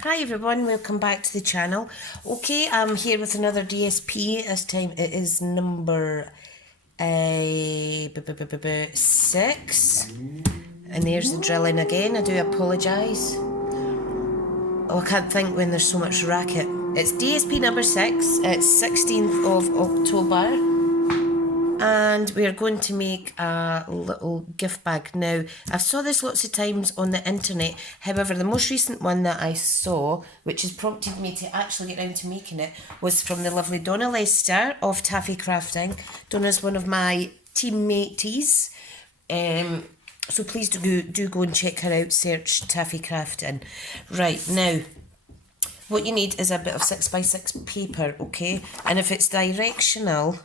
Hi everyone, welcome back to the channel. Okay, I'm here with another DSP. This time it is number 6. And there's the drilling again. I do apologise. Oh, I can't think when there's so much racket. It's DSP number 6. It's 16th of October. And we're going to make a little gift bag. Now, I've saw this lots of times on the internet. However, the most recent one that I saw, which has prompted me to actually get around to making it, was from the lovely Donna Lester of Taffy Crafting. Donna's one of my teammates. So please do go and check her out. Search Taffy Crafting. Right, now, what you need is a bit of 6x6 paper, okay? And if it's directional,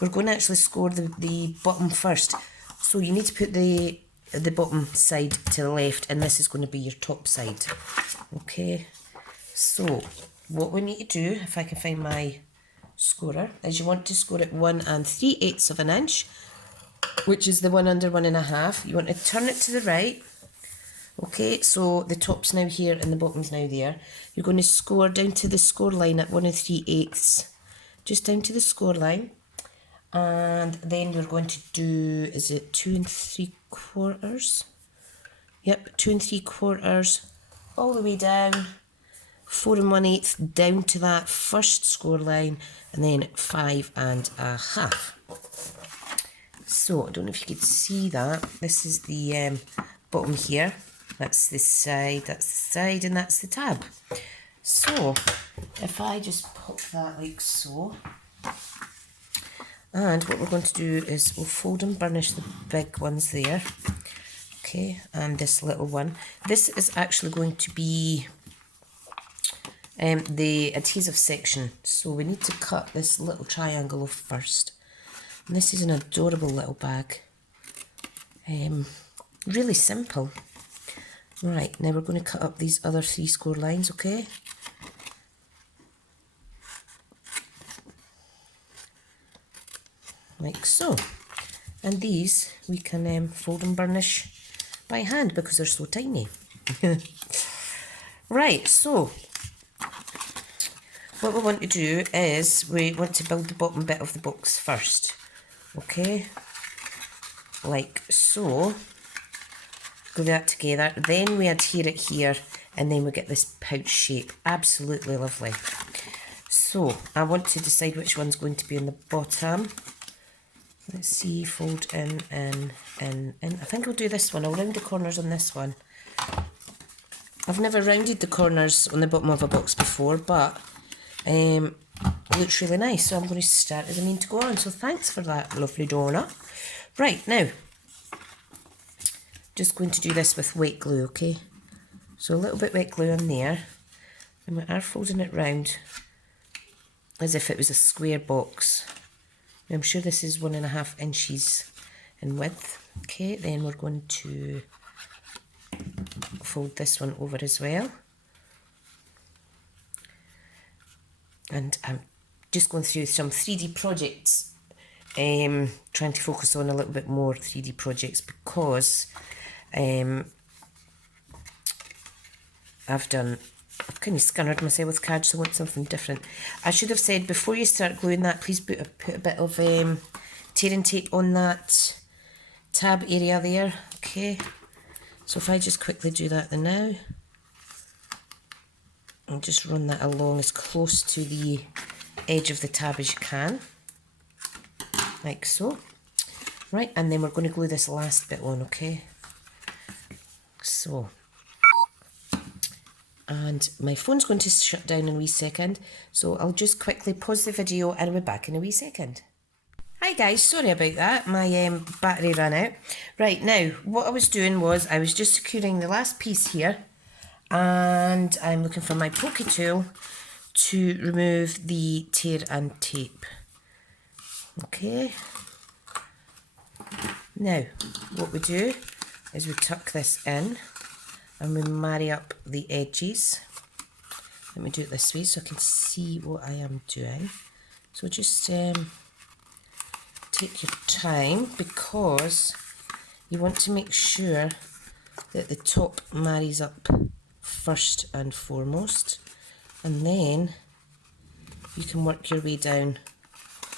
we're going to actually score the bottom first. So you need to put the bottom side to the left, and this is going to be your top side. Okay, so what we need to do, if I can find my scorer, is you want to score it 1 3/8 of an inch, which is the one under 1.5. You want to turn it to the right. Okay, so the top's now here and the bottom's now there. You're going to score down to the score line at 1 3/8, just down to the score line. And then you're going to do, is it 2 3/4? Yep, 2 3/4 all the way down, 4 1/8 down to that first score line, and then 5 1/2. So I don't know if you could see that. This is the bottom here. That's the side, and that's the tab. So if I just pop that like so. And what we're going to do is we'll fold and burnish the big ones there. Okay, and this little one. This is actually going to be the adhesive section. So we need to cut this little triangle off first. And this is an adorable little bag. Really simple. Right, now we're going to cut up these other 3 score lines, okay? Like so. And these we can fold and burnish by hand because they're so tiny. Right, so what we want to do is we want to build the bottom bit of the box first. Okay, like so. Glue that together, then we adhere it here, and then we get this pouch shape. Absolutely lovely. So I want to decide which one's going to be on the bottom. Let's see, fold in. I think I'll do this one. I'll round the corners on this one. I've never rounded the corners on the bottom of a box before, but it looks really nice. So I'm going to start as I mean to go on. So thanks for that, lovely Donna. Right, now, just going to do this with wet glue, okay? So a little bit wet glue on there. And we are folding it round as if it was a square box. I'm sure this is 1.5 inches in width. Okay, then we're going to fold this one over as well. And I'm just going through some 3D projects, trying to focus on a little bit more 3D projects because I've kind of scunnered myself with cards, so I want something different. I should have said before you start gluing that, please put a bit of tearing tape on that tab area there. Okay, so if I just quickly do that now, and just run that along as close to the edge of the tab as you can, like so. Right, and then we're going to glue this last bit on, okay? So, and my phone's going to shut down in a wee second, so I'll just quickly pause the video and I'll be back in a wee second. Hi guys, sorry about that, my battery ran out. Right, now, what I was doing was I was just securing the last piece here, and I'm looking for my pokey tool to remove the tear and tape. Okay. Now, what we do is we tuck this in and we marry up the edges. Let me do it this way so I can see what I am doing. So just take your time because you want to make sure that the top marries up first and foremost, and then you can work your way down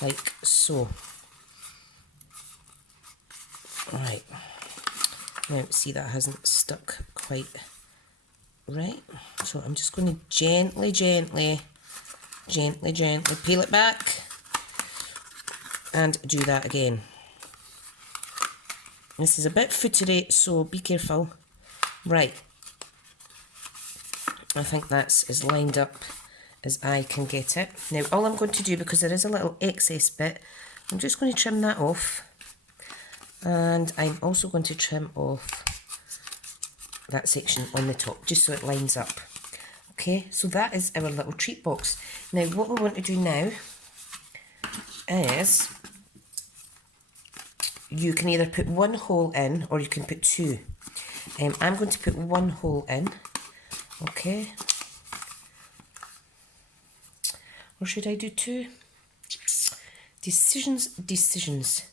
like so. Right, now see that hasn't stuck quite right, so I'm just going to gently peel it back and do that again. This is a bit footery, so be careful. Right, I think that's as lined up as I can get it. Now all I'm going to do, because there is a little excess bit, I'm just going to trim that off, and I'm also going to trim off that section on the top, just so it lines up. Okay, so that is our little treat box. Now what we want to do now is, you can either put one hole in or you can put two. I'm going to put one hole in, okay, or should I do two? Decisions.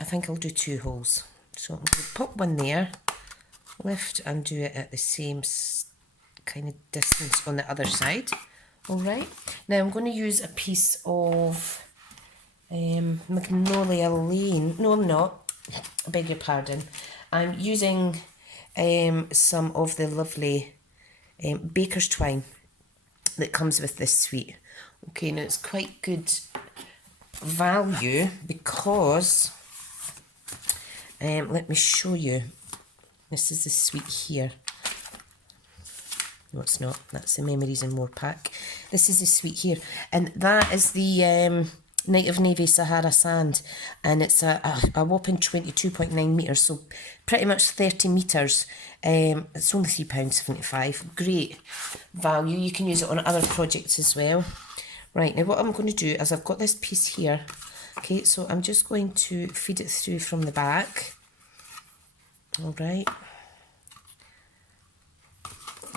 I think I'll do two holes. So I'm going to pop one there, lift and do it at the same kind of distance on the other side. Alright, now I'm going to use a piece of Magnolia Lane. No, I'm not. I beg your pardon. I'm using some of the lovely baker's twine that comes with this suite. Okay, now it's quite good value because, let me show you. This is the suite here. No, it's not. That's the Memories and More pack. This is the suite here. And that is the Night of Navy Sahara Sand. And it's a whopping 22.9 metres, so pretty much 30 metres. It's only £3.75. Great value. You can use it on other projects as well. Right, now what I'm going to do is, I've got this piece here. Okay, so I'm just going to feed it through from the back. Alright.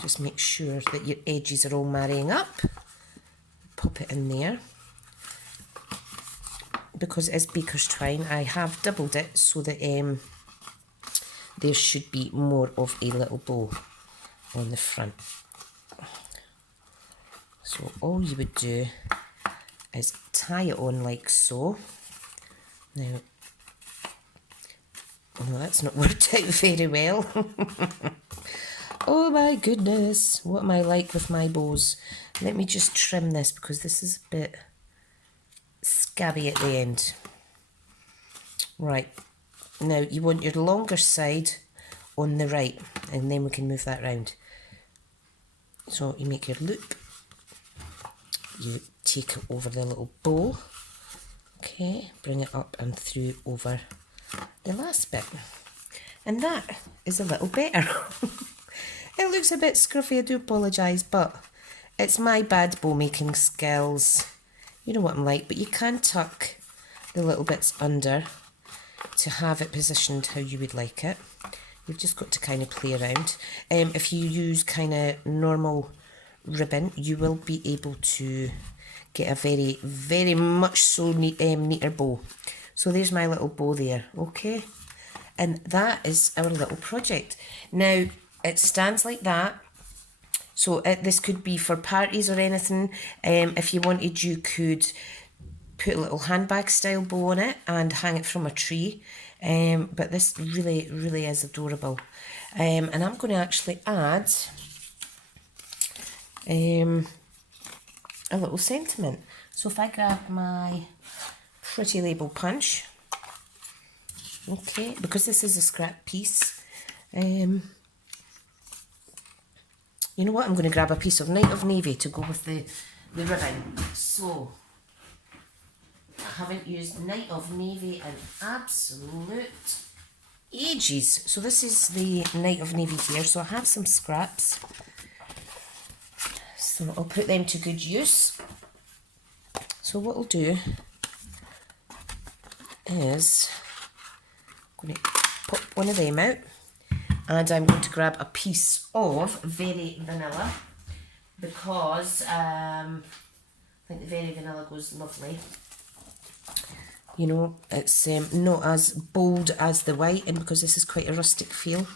Just make sure that your edges are all marrying up. Pop it in there. Because it's baker's twine, I have doubled it so that there should be more of a little bow on the front. So all you would do is tie it on like so. Now, oh, that's not worked out very well. Oh my goodness, what am I like with my bows? Let me just trim this because this is a bit scabby at the end. Right, now you want your longer side on the right, and then we can move that round. So you make your loop, you take it over the little bow, okay, bring it up and through over the last bit, and that is a little better. It looks a bit scruffy, I do apologise, but it's my bad bow making skills. You know what I'm like, but you can tuck the little bits under to have it positioned how you would like it. You've just got to kind of play around. If you use kind of normal ribbon, you will be able to get a very, very much so neater bow. So there's my little bow there, okay? And that is our little project. Now, it stands like that. So this could be for parties or anything. If you wanted, you could put a little handbag style bow on it and hang it from a tree. But this really, really is adorable. And I'm going to actually add a little sentiment. So if I grab my pretty label punch, okay, because this is a scrap piece, you know what, I'm going to grab a piece of Night of Navy to go with the ribbon. So, I haven't used Night of Navy in absolute ages. So this is the Night of Navy here. So I have some scraps. So I'll put them to good use. So what I'll do is, I'm going to pop one of them out. And I'm going to grab a piece of Very Vanilla because I think the Very Vanilla goes lovely. You know, it's not as bold as the white, and because this is quite a rustic feel.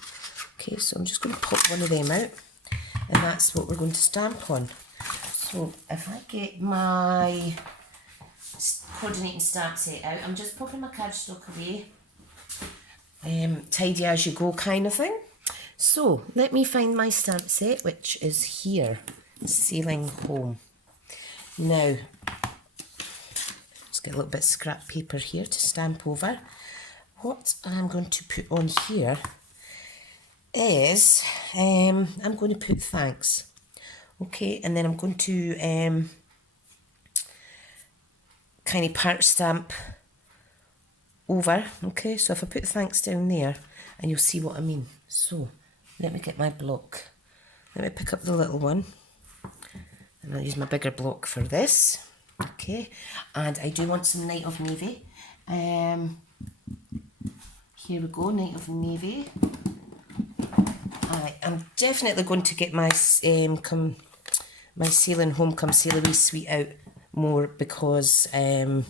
Okay, so I'm just going to pop one of them out. and that's what we're going to stamp on. So if I get my coordinating stamp set out, I'm just popping my cardstock away, tidy as you go kind of thing. So let me find my stamp set, which is here, Sailing Home. Now, let's get a little bit of scrap paper here to stamp over. What I'm going to put on here is, I'm going to put thanks. Okay, and then I'm going to kind of part stamp over. Okay, so if I put thanks down there, and you'll see what I mean. So let me get my block. Let me pick up the little one, and I'll use my bigger block for this. Okay, and I do want some Night of Navy. Here we go, Night of Navy. I'm definitely going to get my my Sailing Home Come Sail Away suite out more, because I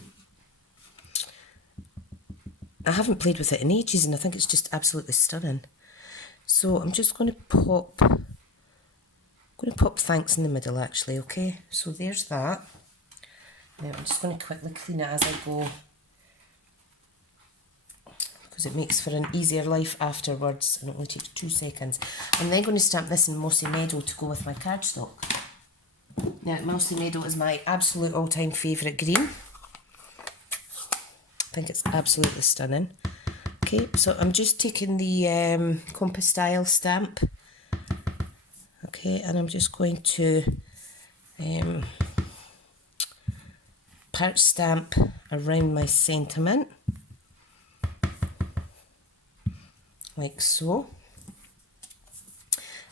haven't played with it in ages and I think it's just absolutely stunning. So I'm just going to pop thanks in the middle actually, okay? So there's that. Now I'm just going to quickly clean it as I go, because it makes for an easier life afterwards, and it only takes 2 seconds. I'm then going to stamp this in Mossy Meadow to go with my cardstock. Now, Mossy Meadow is my absolute all-time favourite green. I think it's absolutely stunning. Okay, so I'm just taking the compass style stamp. Okay, and I'm just going to part stamp around my sentiment, like so.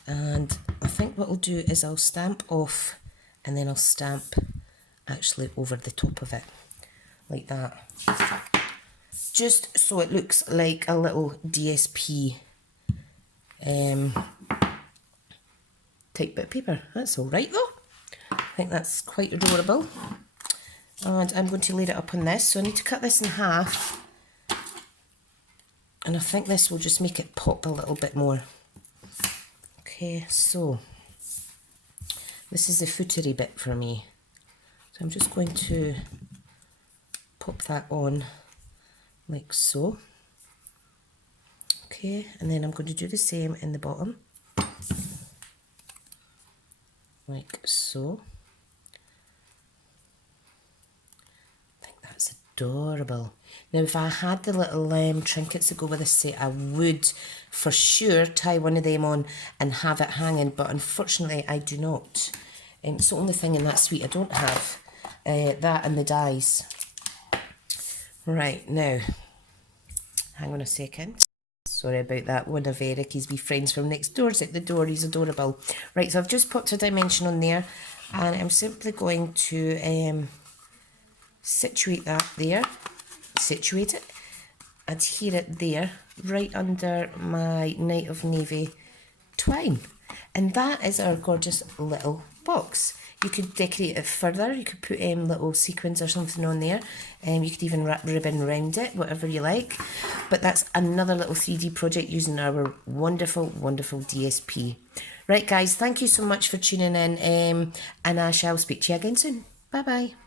And I think what I'll do is I'll stamp off, and then I'll stamp actually over the top of it, like that. Just so it looks like a little DSP type bit of paper. That's alright though. I think that's quite adorable. And I'm going to lay it up on this. So I need to cut this in half. And I think this will just make it pop a little bit more. Okay, so this is the footery bit for me. So I'm just going to pop that on like so. Okay, and then I'm going to do the same in the bottom. Like so. I think that's adorable. Now if I had the little trinkets that go with this set, I would for sure tie one of them on and have it hanging, but unfortunately I do not. It's the only thing in that suite I don't have. That and the dies. Right, now, hang on a second. Sorry about that. One of Eric's wee friends from next door's at the door. He's adorable. Right, so I've just popped a dimension on there, and I'm simply going to situate that there. Situate it. Adhere it there, right under my Night of Navy twine. And that is our gorgeous little box. You could decorate it further. You could put little sequins or something on there. You could even wrap ribbon around it, whatever you like. But that's another little 3D project using our wonderful, wonderful DSP. Right, guys, thank you so much for tuning in. And I shall speak to you again soon. Bye-bye.